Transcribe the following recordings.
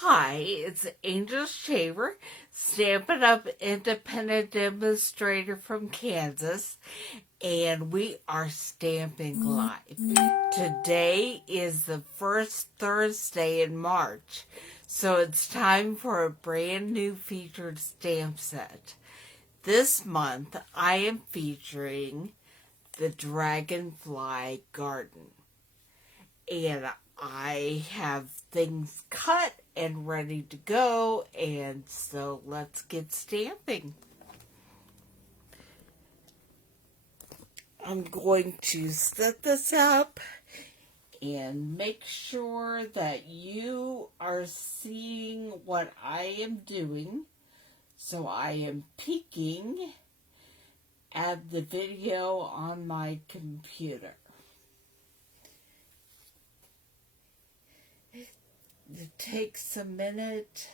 Hi, it's Angel Shaver, Stampin' Up independent demonstrator from Kansas, and we are stamping live. Today is the first Thursday in March, so it's time for a brand new featured stamp set. This month, I am featuring the Dragonfly Garden, and I have things cut and ready to go, and so let's get stamping. I'm going to set this up and make sure that you are seeing what I am doing. So I am peeking at the video on my computer. It takes a minute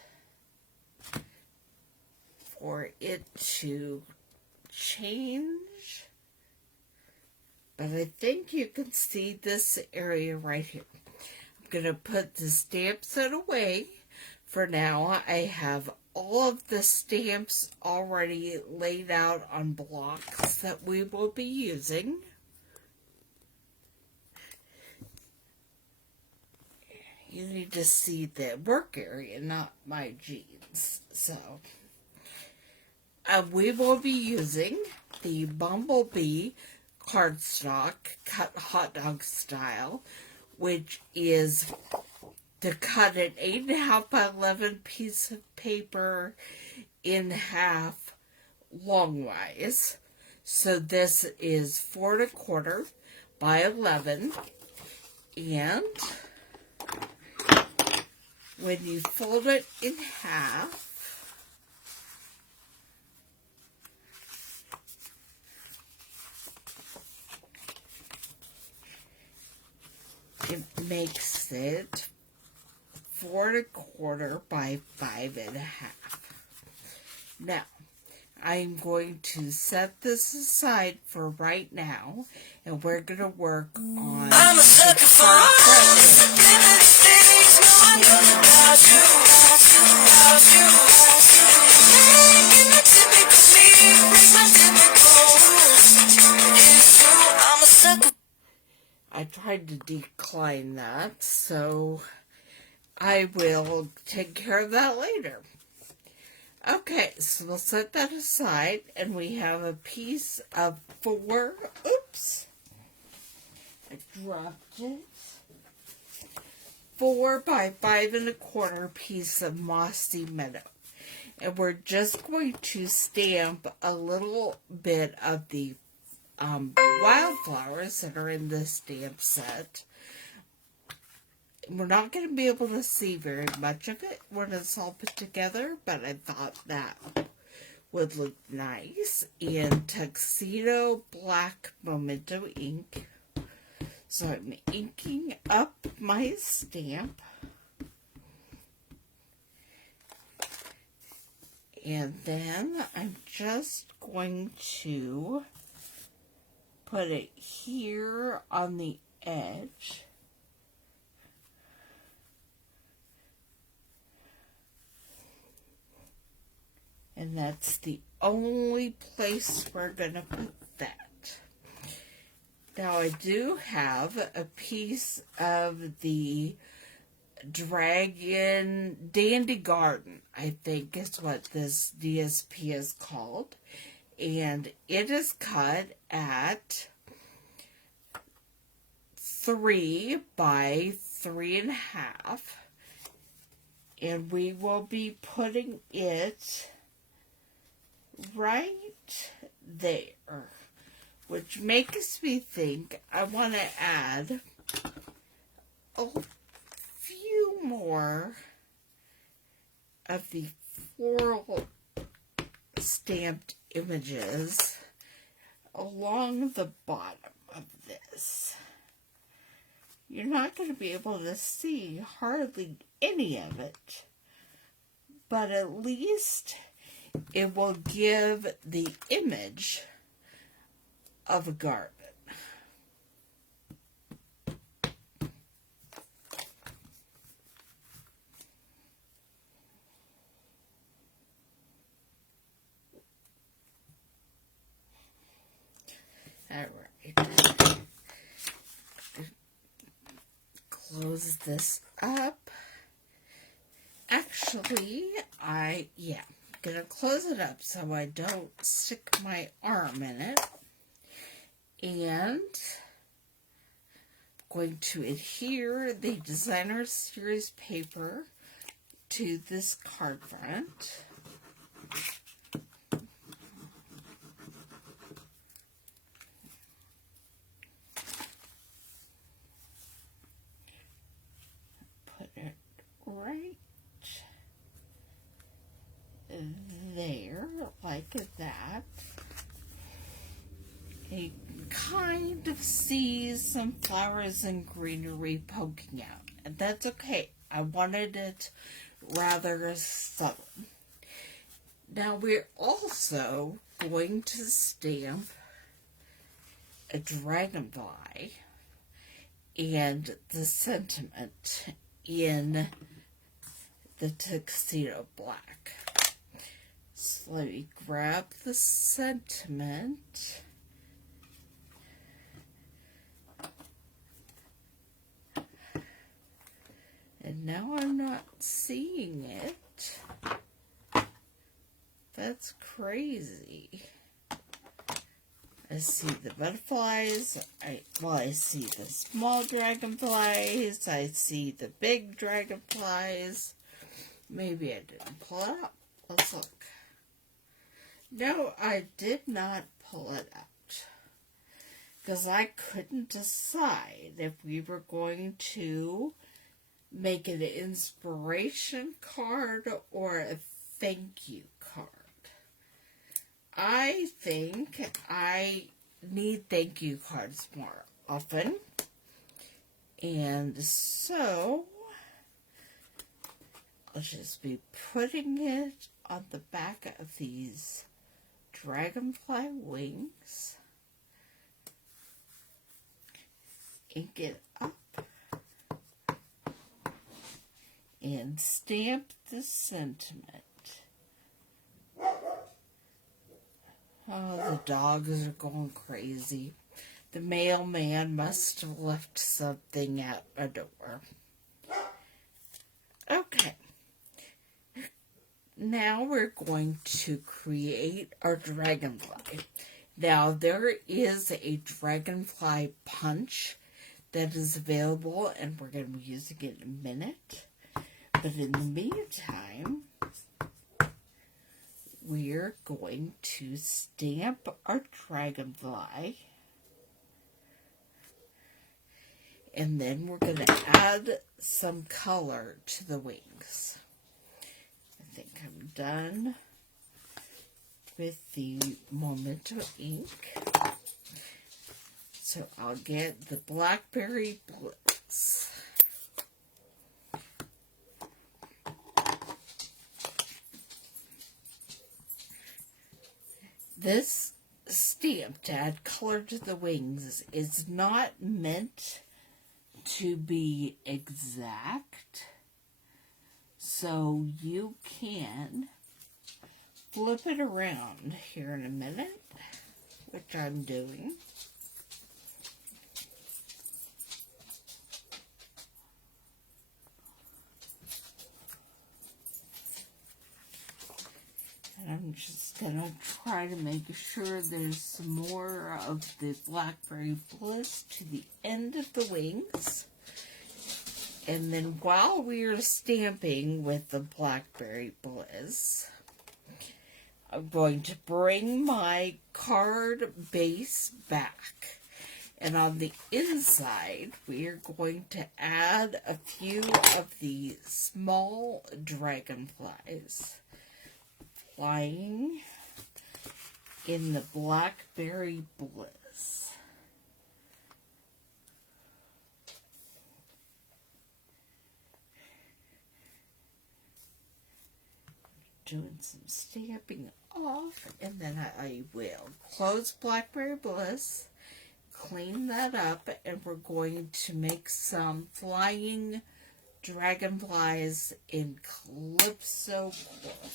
for it to change, but I think you can see this area right here. I'm going to put the stamp set away. For now, I have all of the stamps already laid out on blocks that we will be using. You need to see the work area, not my jeans. So, we will be using the Bumblebee cardstock, cut hot dog style, which is to cut an 8.5 by 11 piece of paper in half longwise. So this is 4 1/4 by 11, and when you fold it in half, it makes it 4 1/4 by 5.5. Now, I'm going to set this aside for right now, and we're going to work on I'm a sucker for all things, no I know about you. Ain't no typical me, break my typical rules. It's true, I'm a sucker. I tried to decline that, so I will take care of that later. Okay, so we'll set that aside, and we have a piece of 4, oops, I dropped it, 4 by 5 1/4 piece of Mossy Meadow. And we're just going to stamp a little bit of the wildflowers that are in this stamp set. We're not going to be able to see very much of it when it's all put together, but I thought that would look nice in Tuxedo Black Memento ink. So I'm inking up my stamp. And then I'm just going to put it here on the edge. And that's the only place we're going to put that. Now I do have a piece of the Dandy Garden, I think is what this DSP is called. And it is cut at 3 by 3.5. And we will be putting it right there, which makes me think I want to add a few more of the floral stamped images along the bottom of this. You're not going to be able to see hardly any of it, but at least it will give the image of a garden. Alright. Close this up. Actually, I'm gonna close it up so I don't stick my arm in it. And I'm going to adhere the Designer Series paper to this card front. Put it right there, like that. And you can kind of see some flowers and greenery poking out. And that's okay. I wanted it rather subtle. Now we're also going to stamp a dragonfly and the sentiment in the tuxedo black. So let me grab the sentiment. And now I'm not seeing it. That's crazy. I see the butterflies. I see the small dragonflies. I see the big dragonflies. Maybe I didn't pull it up. Let's look. No, I did not pull it out. Because I couldn't decide if we were going to make it an inspiration card or a thank you card. I think I need thank you cards more often. And so, I'll just be putting it on the back of these dragonfly wings. Ink it up. And stamp the sentiment. Oh, the dogs are going crazy. The mailman must have left something at a door. Okay. Now we're going to create our dragonfly. Now there is a dragonfly punch that is available, and we're going to be using it in a minute. But in the meantime, we're going to stamp our dragonfly. And then we're going to add some color to the wings. I think I'm done with the Memento ink. So I'll get the Blackberry Bliss. This stamp to add color to the wings is not meant to be exact, so you can flip it around here in a minute, which I'm doing. And I'm just going to try to make sure there's some more of the Blackberry Bliss to the end of the wings. And then while we are stamping with the Blackberry Bliss, I'm going to bring my card base back. And on the inside, we are going to add a few of the small dragonflies flying in the Blackberry Bliss. Doing some stamping off, and then I will close Blackberry Bliss, clean that up, and we're going to make some flying dragonflies in Calypso Quill.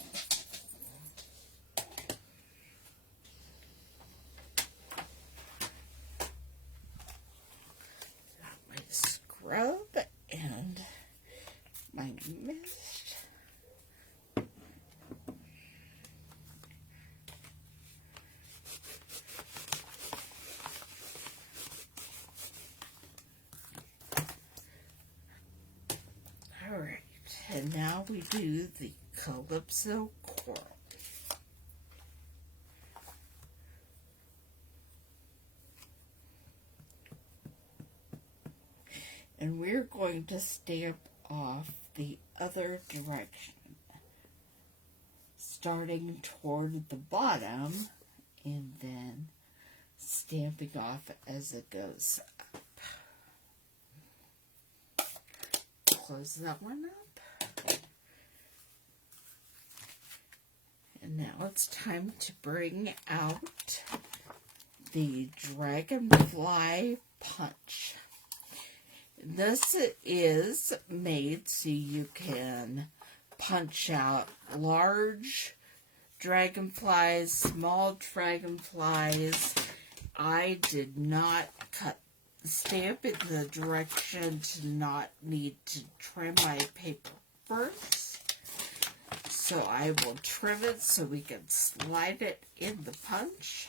rub and my mist. Alright, and now we do the Calypso Coral. And we're going to stamp off the other direction, starting toward the bottom and then stamping off as it goes up. Close that one up. And now it's time to bring out the Dragonfly punch. This is made so you can punch out large dragonflies, small dragonflies. I did not cut the stamp in the direction to not need to trim my paper first. So I will trim it so we can slide it in the punch.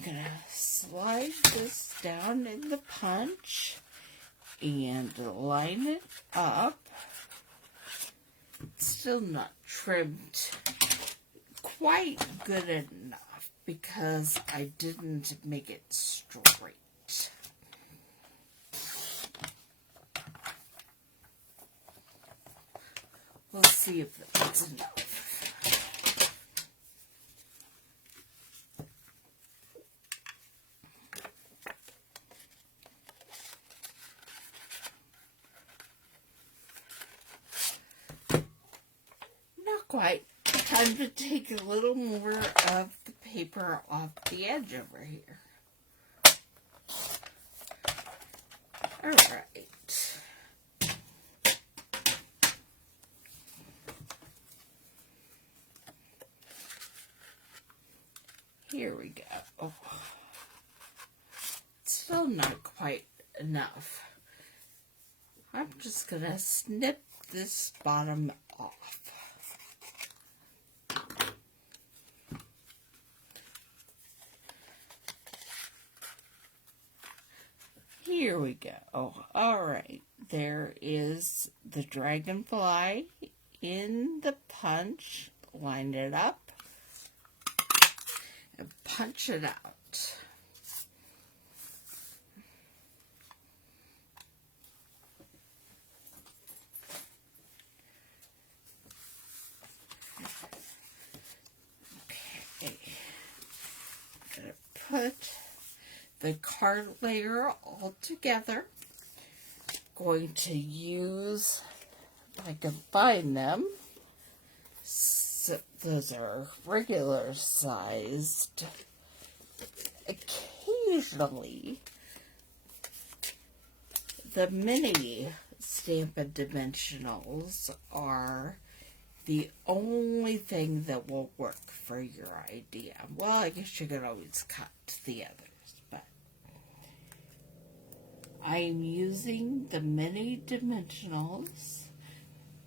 I'm going to slide this down in the punch and line it up. It's still not trimmed quite good enough because I didn't make it straight. We'll see if that's enough. Quite. Time to take a little more of the paper off the edge over here. Alright. Here we go. Oh. Still not quite enough. I'm just going to snip this bottom off. Here we go. Alright, there is the dragonfly in the punch. Line it up and punch it out. Okay, I'm going to put the card layer all together. Going to use, if I can find them, so those are regular sized. Occasionally, the mini Stampin' Dimensionals are the only thing that will work for your idea. Well, I guess you could always cut the others. I'm using the mini dimensionals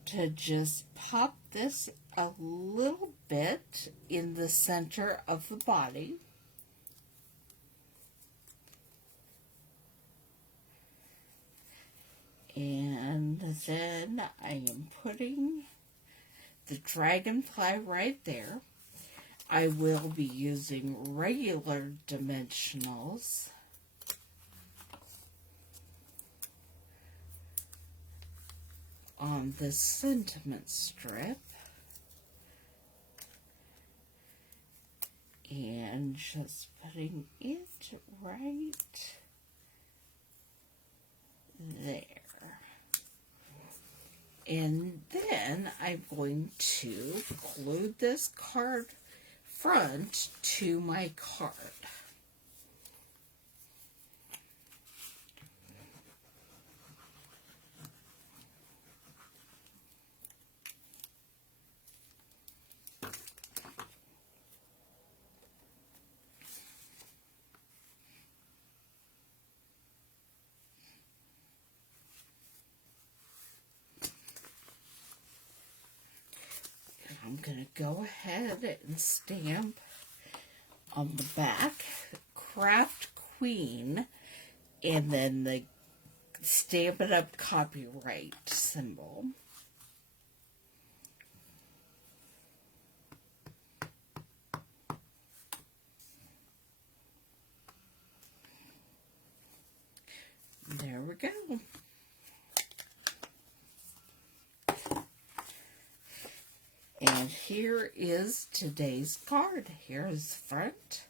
to just pop this a little bit in the center of the body. And then I am putting the dragonfly right there. I will be using regular dimensionals on the sentiment strip, and just putting it right there. And then I'm going to glue this card front to my card. I'm going to go ahead and stamp on the back Craft Queen and then the Stampin' Up copyright symbol. There we go. And here is today's card. Here's the front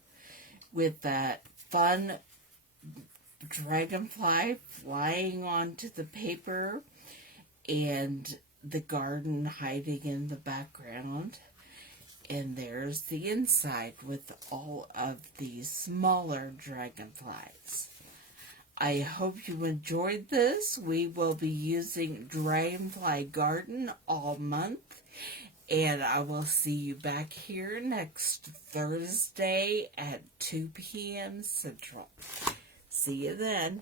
with that fun dragonfly flying onto the paper and the garden hiding in the background. And there's the inside with all of these smaller dragonflies. I hope you enjoyed this. We will be using Dragonfly Garden all month. And I will see you back here next Thursday at 2 p.m. Central. See you then.